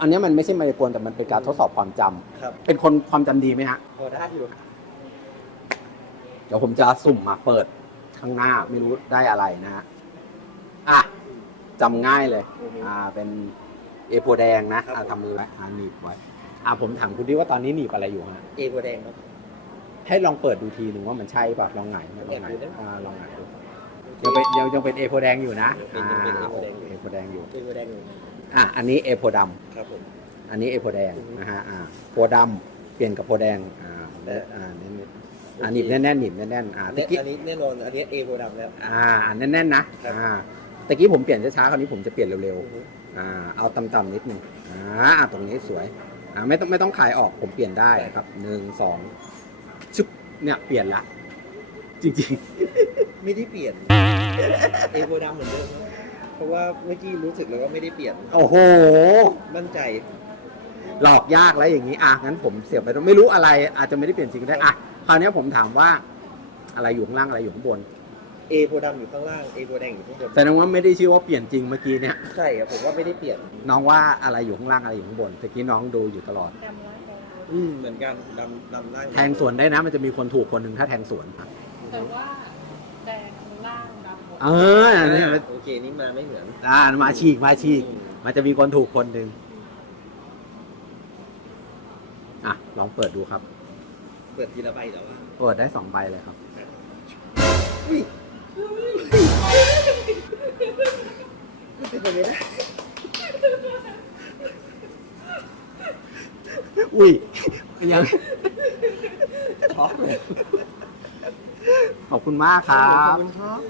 อันเนี้ยมันไม่ใช่มายากลแต่มันเป็นการทดสอบความจำครับ เป็นคนความจำดีไหมฮะ พอได้อยู่ เดี๋ยวผมจะสุ่มมาเปิดข้างหน้าไม่รู้ได้อะไรนะฮะอะจำง่ายเลย อ่าเป็นเอโปแดงนะอะทำมือไว้อ่าหนีบไว้ อ่าผมถามคุณดิว่าตอนนี้หนีบอะไรอยู่ฮะ เอบัวแดงครับ ให้ลองเปิดดูทีหนึ่งว่ามันใช่ป่ะลองหงายลองหงายแอบดูได้ไหมอ่าลองหงายดูยังเป็นยังยังเป็นเอโพแดงอยู่นะเป็นอ่ายังเป็นโอ A4 เคเอโพแดงอยู่ เอบัวแดงอยู่ อะอันนี้เอโพดำครับผมอันนี้เอโพแดงอือฮึนะฮะอ่าโพดำเปลี่ยนกับโพแดงอ่าและอ่าเน้นๆอ่าหนีบแน่นๆหนีบแน่นๆอ่าอันตะนี้กี้อันนี้แน่นอนอันนี้เอบัวดำแล้ว อ่าอันแน่นๆนะครับอ่าตะกี้ผมเปลี่ยนช้าๆคราวนี้ผมจะเปลี่ยนเร็วอือฮึๆอ่าเอาต่ำๆนิดนึงอ่าอะตรงนี้สวยอ่าไม่ต้องไม่ต้องขายออกผมเปลี่ยนได้ครับหนึ่งสองชุบเนี่ยเปลี่ยนละ จริงไม่ได้เปลี่ยน เอบัวดำเหมือนเดิมครับ เพราะว่าเมื่อกี้รู้สึกแล้วว่าไม่ได้เปลี่ยนๆโอ้โห มั่นใจ หลอกยากแล้วอย่างนี้อะงั้นผมเสียบไปตรงไม่รู้อะไร อาจจะไม่ได้เปลี่ยนจริงก็ได้อะคราวนี้ผมถามว่า อะไรอยู่ข้างล่างอะไรอยู่ข้างบนเอบัวดำอยู่ข้างล่างเอบัวแดงอยู่ข้างบนแสดงว่าไม่ได้ชื่อว่าเปลี่ยนจริงเมื่อกี้เนี่ยใช่ครับผมว่าไม่ได้เปลี่ยนน้องว่าอะไรอยู่ข้างล่างอะไรอยู่ข้างบนตะกี้น้องดูอยู่ตลอด อืมเหมือนกันดำดำล่างแทงสวนได้นะ มันจะมีคนถูกคนหนึ่งถ้าแทงสวน แต่ว่า แดงข้างล่างดำหมดเอออันนี้โอเคนี่มาไม่เหมือนอ่ามาฉีกมาฉีกอืมมันจะมีคนถูกคนหนึ่งอะ ลองเปิดดูครับ เปิดทีละใบเหรอวะเปิดได้สองใบเลยครับเป็นไปไม่ได้อุ้ยยังช็อกเลย ขอบคุณมากครัขบบคุณครับ